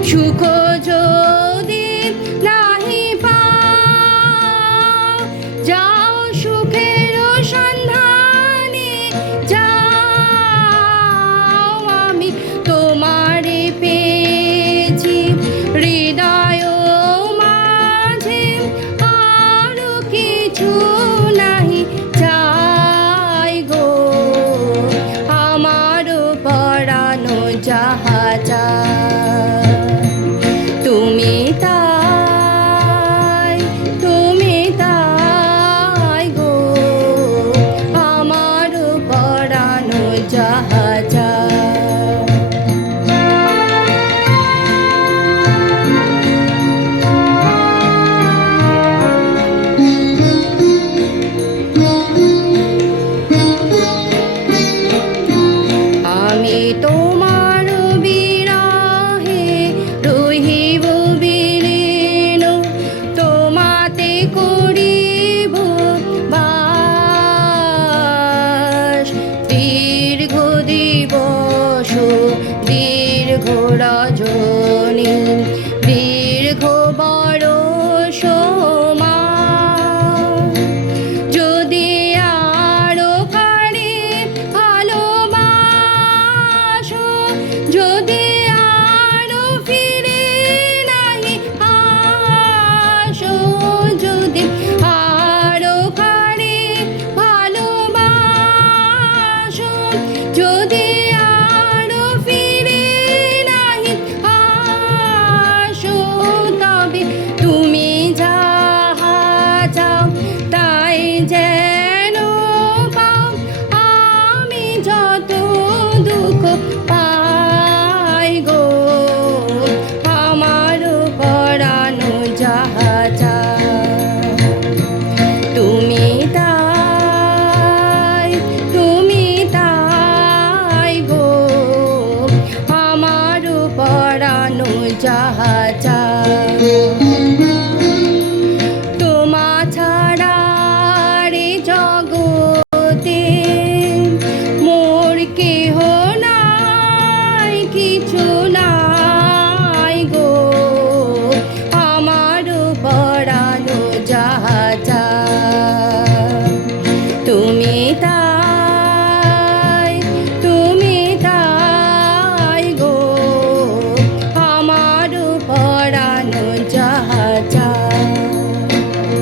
সুখ যদি নাহি পাও, যাও সুখের সন্ধানে যাও। আমি তোমারে পেয়েছি হৃদয় মাঝে, আরো কিছু নাহি চাই গো। আমার পরানো যাহা চায় তুমি তাই গো। আমার পরানো যাহা চায়। আমি তোমার বিরহে রহিব বিলীন, তোমাতে করিব বাস। দীর্ঘ দিবস দীর্ঘ রজনী দীর্ঘ বরষ মাস, যদি আরো কারে ভালোবাসো, যদি আরো ফিরে নাহি আসো, যদি আরো কারে ভালোবাসো, যদি আরো ফিরে নাহি আসো, তবে তুমি যাহা চাও তাই যেন পাও। আমি যত দুঃখ পাই গো, আমার পরানো যাহা চায় তুমি তাই গো। আমার পরানো যাহা